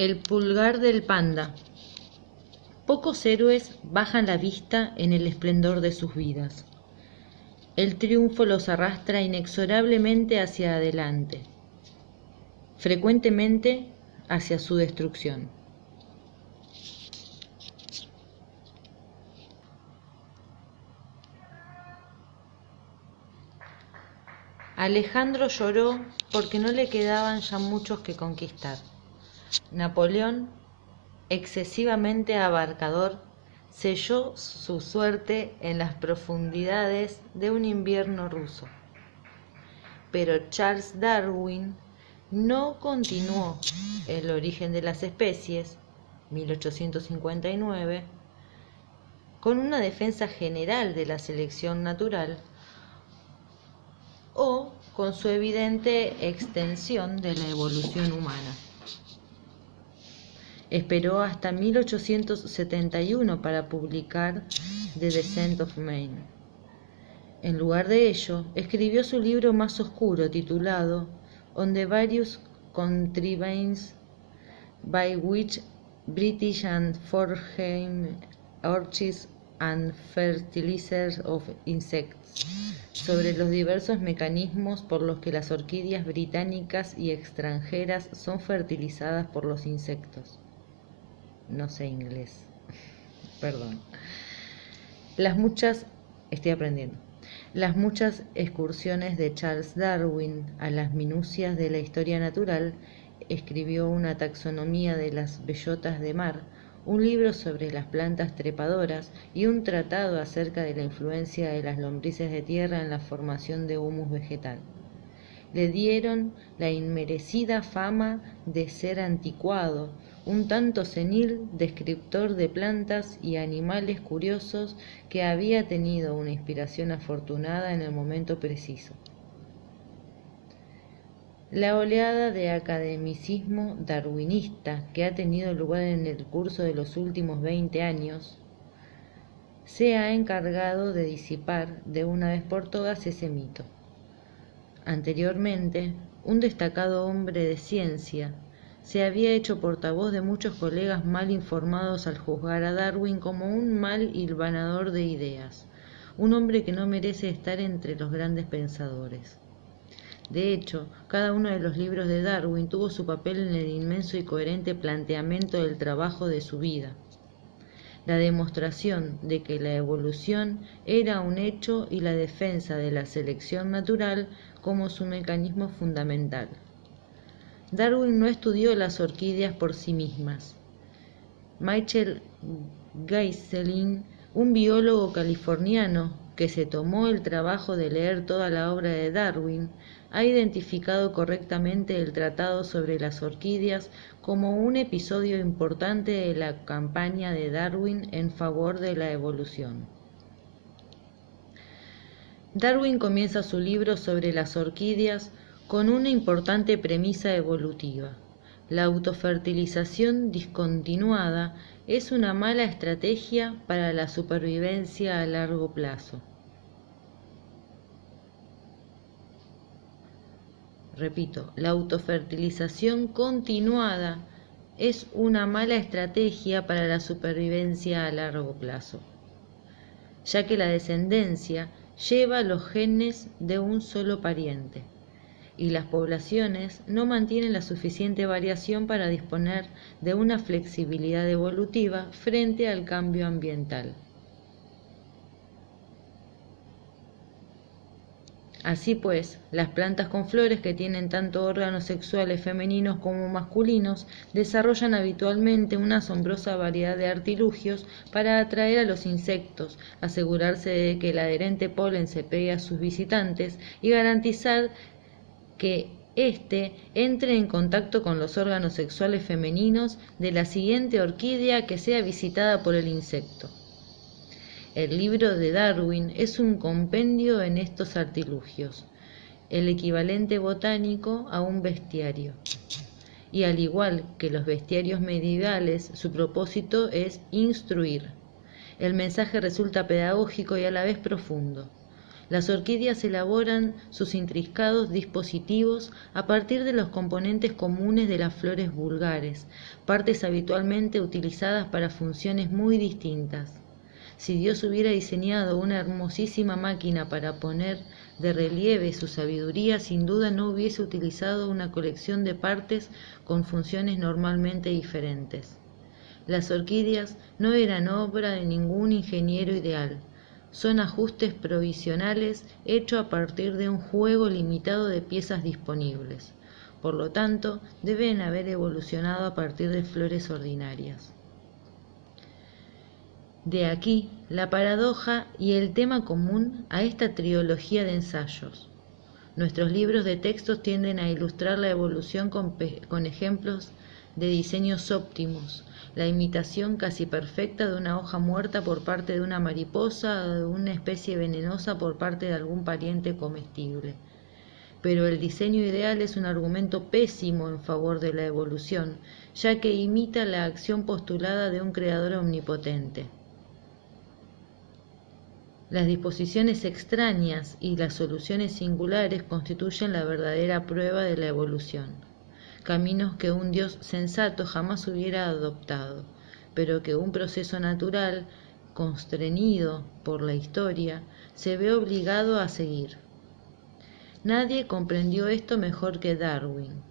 El pulgar del panda. Pocos héroes bajan la vista en el esplendor de sus vidas. El triunfo los arrastra inexorablemente hacia adelante, frecuentemente hacia su destrucción. Alejandro lloró porque no le quedaban ya muchos que conquistar. Napoleón, excesivamente abarcador, selló su suerte en las profundidades de un invierno ruso. Pero Charles Darwin no continuó El origen de las especies, 1859, con una defensa general de la selección natural o con su evidente extensión de la evolución humana. Esperó hasta 1871 para publicar The Descent of Man. En lugar de ello, escribió su libro más oscuro titulado On the Various Contrivances by which British and Foreign Orchids and Fertilizers of Insects, sobre los diversos mecanismos por los que las orquídeas británicas y extranjeras son fertilizadas por los insectos. No sé inglés, perdón. Las muchas excursiones de Charles Darwin a las minucias de la historia natural. Escribió una taxonomía de las bellotas de mar, un libro sobre las plantas trepadoras y un tratado acerca de la influencia de las lombrices de tierra en la formación de humus vegetal. Le dieron la inmerecida fama de ser anticuado, un tanto senil descriptor de plantas y animales curiosos que había tenido una inspiración afortunada en el momento preciso. La oleada de academicismo darwinista que ha tenido lugar en el curso de los últimos 20 años se ha encargado de disipar de una vez por todas ese mito. Anteriormente, un destacado hombre de ciencia se había hecho portavoz de muchos colegas mal informados al juzgar a Darwin como un mal hilvanador de ideas, un hombre que no merece estar entre los grandes pensadores. De hecho, cada uno de los libros de Darwin tuvo su papel en el inmenso y coherente planteamiento del trabajo de su vida, la demostración de que la evolución era un hecho y la defensa de la selección natural como su mecanismo fundamental. Darwin no estudió las orquídeas por sí mismas. Michael Geiselin, un biólogo californiano que se tomó el trabajo de leer toda la obra de Darwin, ha identificado correctamente el tratado sobre las orquídeas como un episodio importante de la campaña de Darwin en favor de la evolución. Darwin comienza su libro sobre las orquídeas con una importante premisa evolutiva. La autofertilización discontinuada es una mala estrategia para la supervivencia a largo plazo. Repito, la autofertilización continuada es una mala estrategia para la supervivencia a largo plazo, ya que la descendencia lleva los genes de un solo pariente, y las poblaciones no mantienen la suficiente variación para disponer de una flexibilidad evolutiva frente al cambio ambiental. Así pues, las plantas con flores que tienen tanto órganos sexuales femeninos como masculinos desarrollan habitualmente una asombrosa variedad de artilugios para atraer a los insectos, asegurarse de que el adherente polen se pegue a sus visitantes y garantizar que éste entre en contacto con los órganos sexuales femeninos de la siguiente orquídea que sea visitada por el insecto. El libro de Darwin es un compendio en estos artilugios, el equivalente botánico a un bestiario. Y al igual que los bestiarios medievales, su propósito es instruir. El mensaje resulta pedagógico y a la vez profundo. Las orquídeas elaboran sus intrincados dispositivos a partir de los componentes comunes de las flores vulgares, partes habitualmente utilizadas para funciones muy distintas. Si Dios hubiera diseñado una hermosísima máquina para poner de relieve su sabiduría, sin duda no hubiese utilizado una colección de partes con funciones normalmente diferentes. Las orquídeas no eran obra de ningún ingeniero ideal. Son ajustes provisionales hechos a partir de un juego limitado de piezas disponibles. Por lo tanto, deben haber evolucionado a partir de flores ordinarias. De aquí la paradoja y el tema común a esta trilogía de ensayos. Nuestros libros de textos tienden a ilustrar la evolución con ejemplos de diseños óptimos, la imitación casi perfecta de una hoja muerta por parte de una mariposa o de una especie venenosa por parte de algún pariente comestible. Pero el diseño ideal es un argumento pésimo en favor de la evolución, ya que imita la acción postulada de un creador omnipotente. Las disposiciones extrañas y las soluciones singulares constituyen la verdadera prueba de la evolución, caminos que un Dios sensato jamás hubiera adoptado, pero que un proceso natural, constreñido por la historia, se ve obligado a seguir. Nadie comprendió esto mejor que Darwin.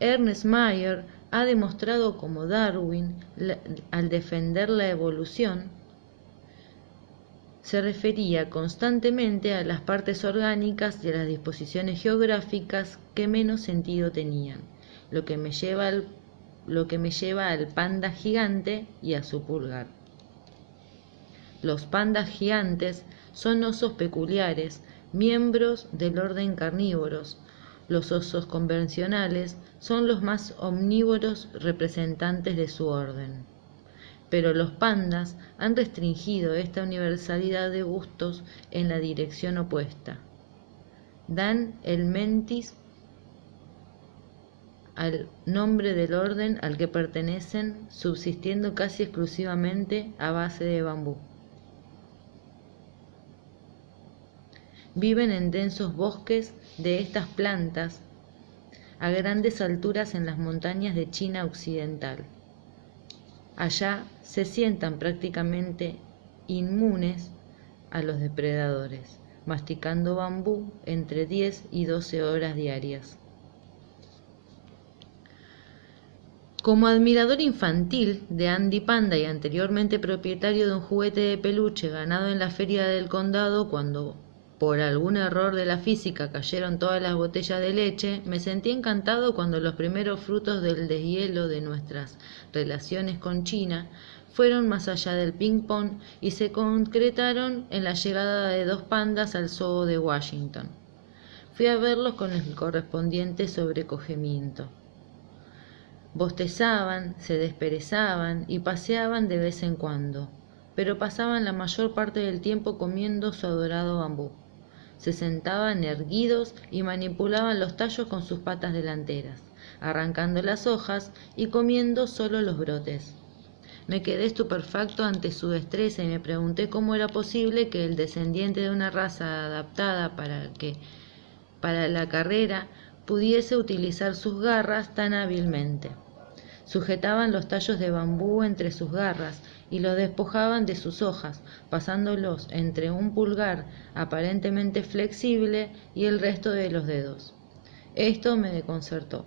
Ernest Mayr ha demostrado cómo Darwin, al defender la evolución, se refería constantemente a las partes orgánicas y a las disposiciones geográficas que menos sentido tenían, lo que me lleva al panda gigante y a su pulgar. Los pandas gigantes son osos peculiares, miembros del orden carnívoros. Los osos convencionales son los más omnívoros representantes de su orden. Pero los pandas han restringido esta universalidad de gustos en la dirección opuesta. Dan el mentis al nombre del orden al que pertenecen, subsistiendo casi exclusivamente a base de bambú. Viven en densos bosques de estas plantas a grandes alturas en las montañas de China occidental. Allá se sientan prácticamente inmunes a los depredadores, masticando bambú entre 10 y 12 horas diarias. Como admirador infantil de Andy Panda y anteriormente propietario de un juguete de peluche ganado en la feria del condado cuando por algún error de la física cayeron todas las botellas de leche, me sentí encantado cuando los primeros frutos del deshielo de nuestras relaciones con China fueron más allá del ping-pong y se concretaron en la llegada de 2 pandas al zoo de Washington. Fui a verlos con el correspondiente sobrecogimiento. Bostezaban, se desperezaban y paseaban de vez en cuando, pero pasaban la mayor parte del tiempo comiendo su adorado bambú. Se sentaban erguidos y manipulaban los tallos con sus patas delanteras, arrancando las hojas y comiendo solo los brotes. Me quedé estupefacto ante su destreza y me pregunté cómo era posible que el descendiente de una raza adaptada para la carrera pudiese utilizar sus garras tan hábilmente. Sujetaban los tallos de bambú entre sus garras y los despojaban de sus hojas, pasándolos entre un pulgar aparentemente flexible y el resto de los dedos. Esto me desconcertó.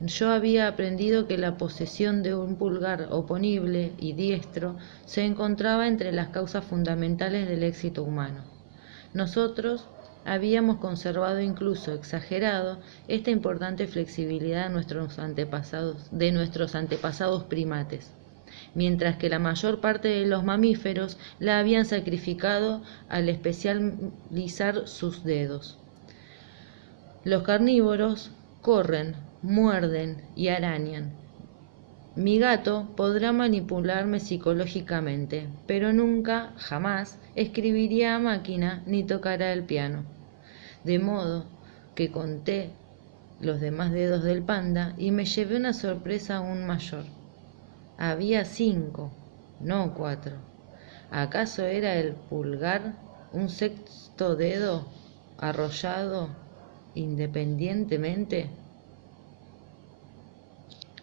Yo había aprendido que la posesión de un pulgar oponible y diestro se encontraba entre las causas fundamentales del éxito humano. Nosotros habíamos conservado, incluso exagerado, esta importante flexibilidad de nuestros antepasados primates, mientras que la mayor parte de los mamíferos la habían sacrificado al especializar sus dedos. Los carnívoros corren, muerden y arañan. Mi gato podrá manipularme psicológicamente, pero nunca, jamás, escribiría a máquina ni tocará el piano. De modo que conté los demás dedos del panda y me llevé una sorpresa aún mayor. Había 5, no 4. ¿Acaso era el pulgar un sexto dedo arrollado independientemente?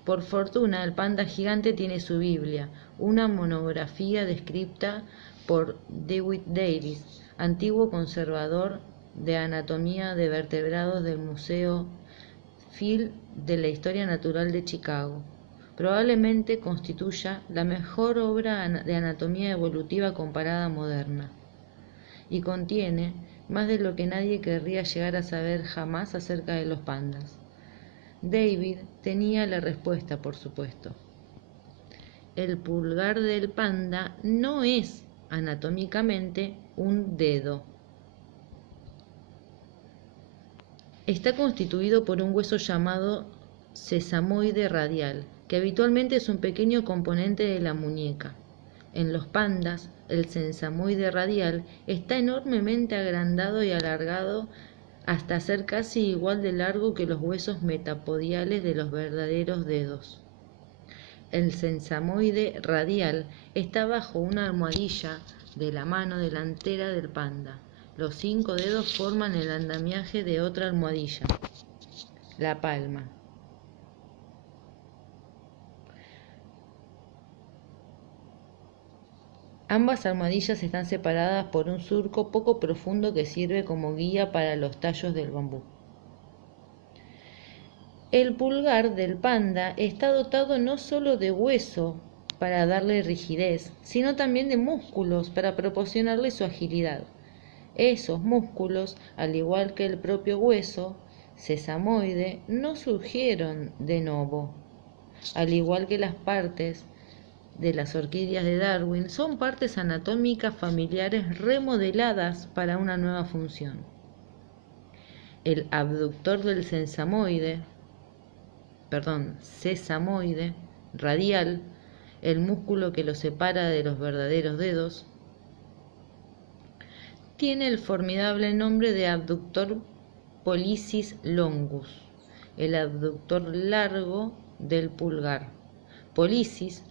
Por fortuna, el panda gigante tiene su Biblia, una monografía descrita por Dewitt Davis, antiguo conservador de anatomía de vertebrados del Museo Field de la Historia Natural de Chicago. Probablemente constituya la mejor obra de anatomía evolutiva comparada moderna, y contiene más de lo que nadie querría llegar a saber jamás acerca de los pandas. David tenía la respuesta, por supuesto. El pulgar del panda no es anatómicamente un dedo. Está constituido por un hueso llamado sesamoide radial, que habitualmente es un pequeño componente de la muñeca. En los pandas, el sesamoide radial está enormemente agrandado y alargado hasta ser casi igual de largo que los huesos metapodiales de los verdaderos dedos. El sesamoide radial está bajo una almohadilla de la mano delantera del panda. Los 5 dedos forman el andamiaje de otra almohadilla, la palma. Ambas almohadillas están separadas por un surco poco profundo que sirve como guía para los tallos del bambú. El pulgar del panda está dotado no solo de hueso para darle rigidez, sino también de músculos para proporcionarle su agilidad. Esos músculos, al igual que el propio hueso sesamoide, no surgieron de novo. Al igual que las partes de las orquídeas de Darwin, son partes anatómicas familiares remodeladas para una nueva función. El abductor del sesamoide radial, el músculo que lo separa de los verdaderos dedos, tiene el formidable nombre de abductor pollicis longus, el abductor largo del pulgar. Pollicis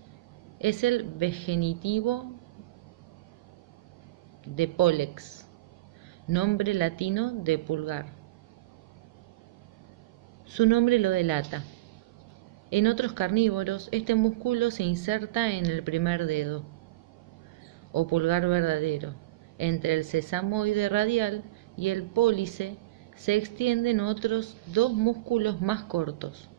es el begenitivo de pollex, nombre latino de pulgar. Su nombre lo delata. En otros carnívoros, este músculo se inserta en el primer dedo, o pulgar verdadero. Entre el sesamoide radial y el pólice se extienden otros 2 músculos más cortos.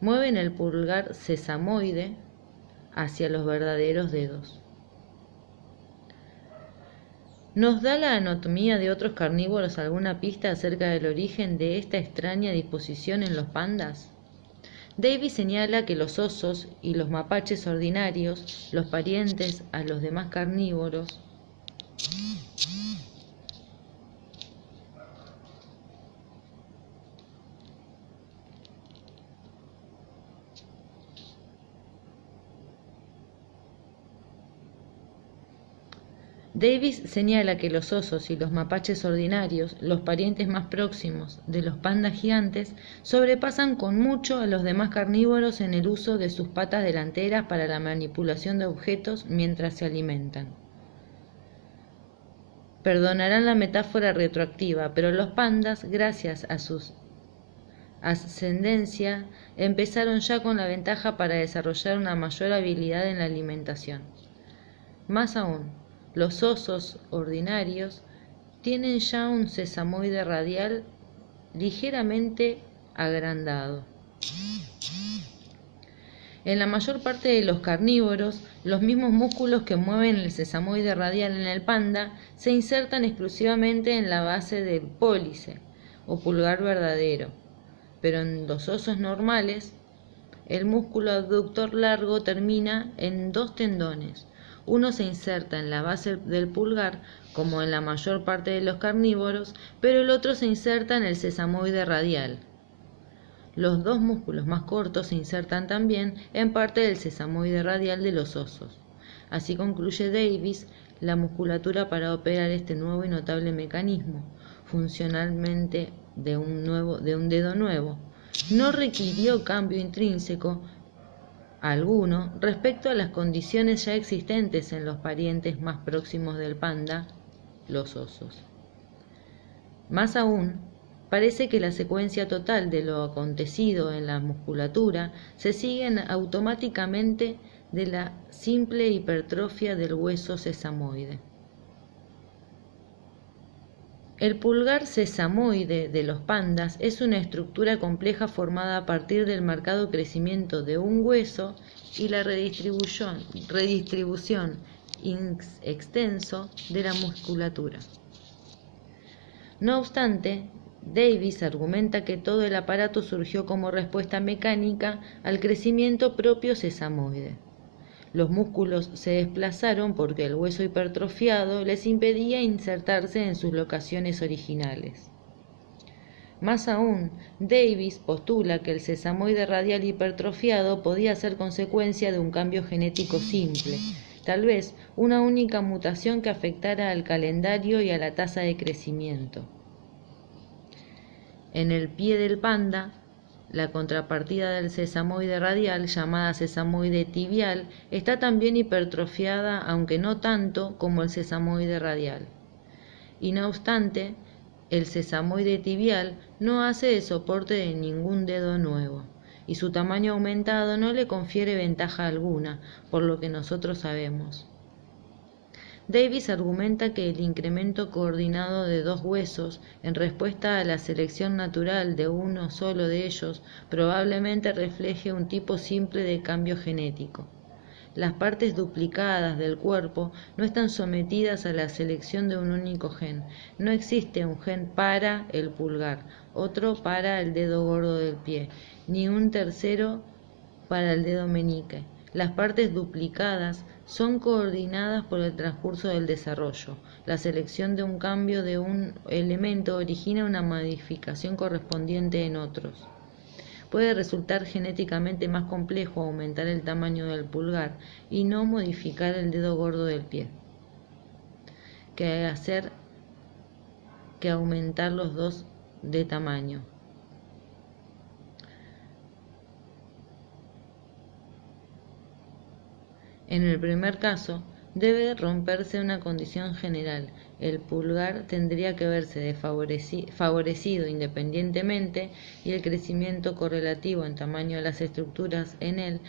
Mueven el pulgar sesamoide hacia los verdaderos dedos. ¿Nos da la anatomía de otros carnívoros alguna pista acerca del origen de esta extraña disposición en los pandas? Davis señala que los osos y los mapaches ordinarios, los parientes a los demás carnívoros, Davis señala que los osos y los mapaches ordinarios, los parientes más próximos de los pandas gigantes, sobrepasan con mucho a los demás carnívoros en el uso de sus patas delanteras para la manipulación de objetos mientras se alimentan. Perdonarán la metáfora retroactiva, pero los pandas, gracias a su ascendencia, empezaron ya con la ventaja para desarrollar una mayor habilidad en la alimentación. Más aún, los osos ordinarios tienen ya un sesamoide radial ligeramente agrandado. En la mayor parte de los carnívoros, los mismos músculos que mueven el sesamoide radial en el panda se insertan exclusivamente en la base del pólice o pulgar verdadero, pero en los osos normales, el músculo abductor largo termina en 2 tendones. Uno se inserta en la base del pulgar, como en la mayor parte de los carnívoros, pero el otro se inserta en el sesamoide radial. Los 2 músculos más cortos se insertan también en parte del sesamoide radial de los osos. Así concluye Davis la musculatura para operar este nuevo y notable mecanismo, funcionalmente de un dedo nuevo. No requirió cambio intrínseco, alguno respecto a las condiciones ya existentes en los parientes más próximos del panda, los osos. Más aún, parece que la secuencia total de lo acontecido en la musculatura se sigue automáticamente de la simple hipertrofia del hueso sesamoide. El pulgar sesamoide de los pandas es una estructura compleja formada a partir del marcado crecimiento de un hueso y la redistribución extenso de la musculatura. No obstante, Davis argumenta que todo el aparato surgió como respuesta mecánica al crecimiento propio sesamoide. Los músculos se desplazaron porque el hueso hipertrofiado les impedía insertarse en sus locaciones originales. Más aún, Davis postula que el sesamoide radial hipertrofiado podía ser consecuencia de un cambio genético simple, tal vez una única mutación que afectara al calendario y a la tasa de crecimiento. En el pie del panda, la contrapartida del sesamoide radial, llamada sesamoide tibial, está también hipertrofiada, aunque no tanto como el sesamoide radial. Y no obstante, el sesamoide tibial no hace de soporte de ningún dedo nuevo, y su tamaño aumentado no le confiere ventaja alguna, por lo que nosotros sabemos. Davis argumenta que el incremento coordinado de dos huesos en respuesta a la selección natural de uno solo de ellos probablemente refleje un tipo simple de cambio genético. Las partes duplicadas del cuerpo no están sometidas a la selección de un único gen. No existe un gen para el pulgar, otro para el dedo gordo del pie, ni un tercero para el dedo meñique. Las partes duplicadas son coordinadas por el transcurso del desarrollo. La selección de un cambio de un elemento origina una modificación correspondiente en otros. Puede resultar genéticamente más complejo aumentar el tamaño del pulgar y no modificar el dedo gordo del pie, que hacer que aumentar los dos de tamaño. En el primer caso, debe romperse una condición general. El pulgar tendría que verse favorecido independientemente y el crecimiento correlativo en tamaño de las estructuras en él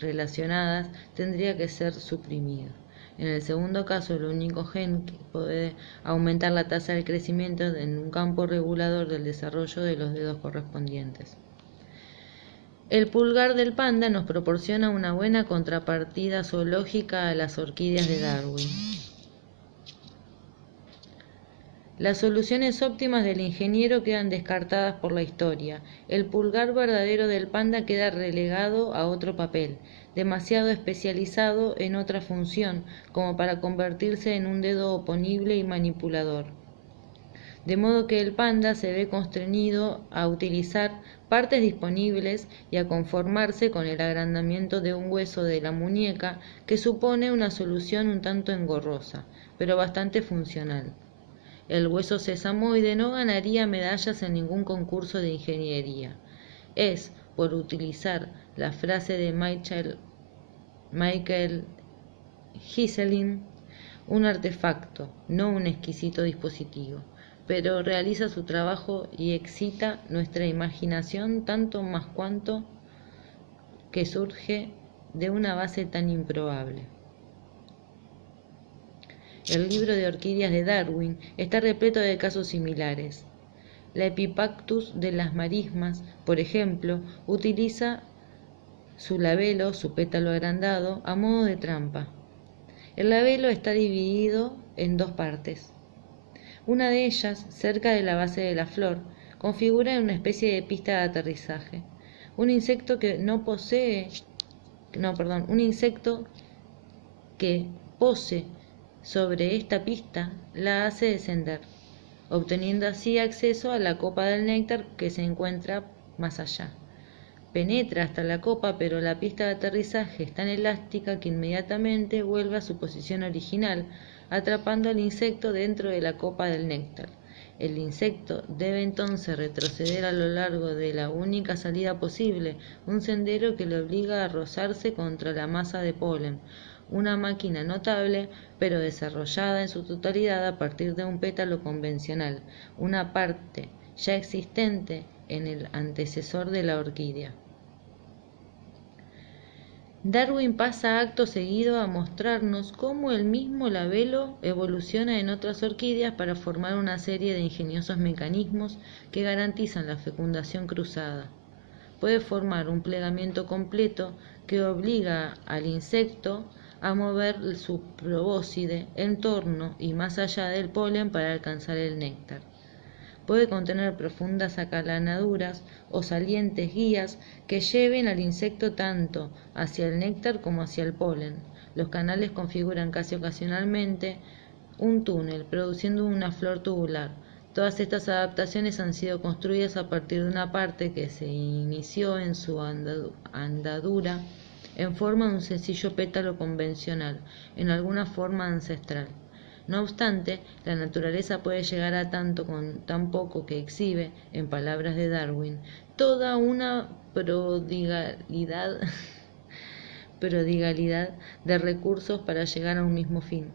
relacionadas tendría que ser suprimido. En el segundo caso, el único gen que puede aumentar la tasa de crecimiento en un campo regulador del desarrollo de los dedos correspondientes. El pulgar del panda nos proporciona una buena contrapartida zoológica a las orquídeas de Darwin. Las soluciones óptimas del ingeniero quedan descartadas por la historia. El pulgar verdadero del panda queda relegado a otro papel, demasiado especializado en otra función, como para convertirse en un dedo oponible y manipulador. De modo que el panda se ve constreñido a utilizar partes disponibles y a conformarse con el agrandamiento de un hueso de la muñeca, que supone una solución un tanto engorrosa, pero bastante funcional. El hueso sesamoide no ganaría medallas en ningún concurso de ingeniería. Es, por utilizar la frase de Michael Heselin, un artefacto, no un exquisito dispositivo, pero realiza su trabajo y excita nuestra imaginación tanto más cuanto que surge de una base tan improbable. El libro de orquídeas de Darwin está repleto de casos similares. La Epipactus de las marismas, por ejemplo, utiliza su labelo, su pétalo agrandado, a modo de trampa. El labelo está dividido en dos partes. Una de ellas, cerca de la base de la flor, configura una especie de pista de aterrizaje. Un insecto que pose sobre esta pista la hace descender, obteniendo así acceso a la copa del néctar que se encuentra más allá. Penetra hasta la copa, pero la pista de aterrizaje es tan elástica que inmediatamente vuelve a su posición original, atrapando al insecto dentro de la copa del néctar. El insecto debe entonces retroceder a lo largo de la única salida posible, un sendero que le obliga a rozarse contra la masa de polen, una máquina notable, pero desarrollada en su totalidad a partir de un pétalo convencional, una parte ya existente en el antecesor de la orquídea. Darwin pasa acto seguido a mostrarnos cómo el mismo labelo evoluciona en otras orquídeas para formar una serie de ingeniosos mecanismos que garantizan la fecundación cruzada. Puede formar un plegamiento completo que obliga al insecto a mover su probóscide en torno y más allá del polen para alcanzar el néctar. Puede contener profundas acalanaduras o salientes guías que lleven al insecto tanto hacia el néctar como hacia el polen. Los canales configuran casi ocasionalmente un túnel, produciendo una flor tubular. Todas estas adaptaciones han sido construidas a partir de una parte que se inició en su andadura en forma de un sencillo pétalo convencional, en alguna forma ancestral. No obstante, la naturaleza puede llegar a tanto con tan poco que exhibe, en palabras de Darwin, toda una prodigalidad de recursos para llegar a un mismo fin,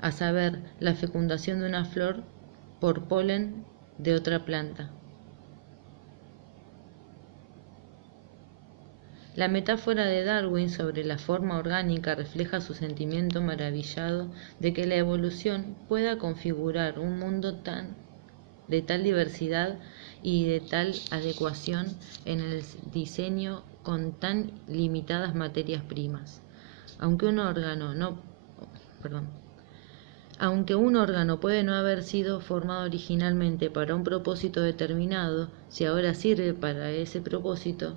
a saber, la fecundación de una flor por polen de otra planta. La metáfora de Darwin sobre la forma orgánica refleja su sentimiento maravillado de que la evolución pueda configurar un mundo de tal diversidad y de tal adecuación en el diseño con tan limitadas materias primas. Aunque un órgano puede no haber sido formado originalmente para un propósito determinado, si ahora sirve para ese propósito,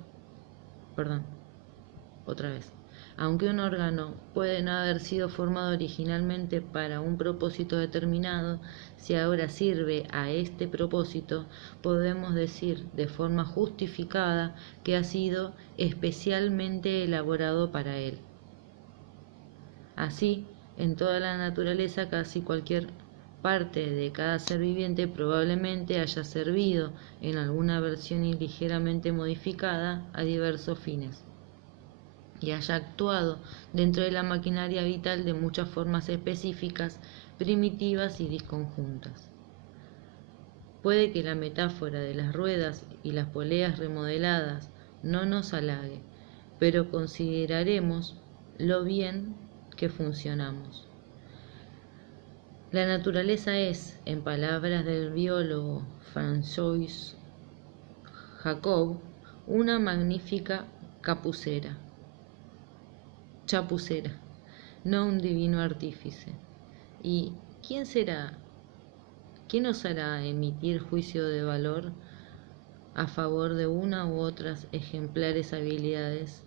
Aunque un órgano puede no haber sido formado originalmente para un propósito determinado, si ahora sirve a este propósito, podemos decir de forma justificada que ha sido especialmente elaborado para él. Así, en toda la naturaleza, casi cualquier parte de cada ser viviente probablemente haya servido, en alguna versión ligeramente modificada, a diversos fines, y haya actuado dentro de la maquinaria vital de muchas formas específicas, primitivas y disconjuntas. Puede que la metáfora de las ruedas y las poleas remodeladas no nos halague, pero consideraremos lo bien que funcionamos. La naturaleza es, en palabras del biólogo Francois Jacob, una magnífica chapucera, no un divino artífice. ¿Y quién os hará emitir juicio de valor a favor de una u otras ejemplares habilidades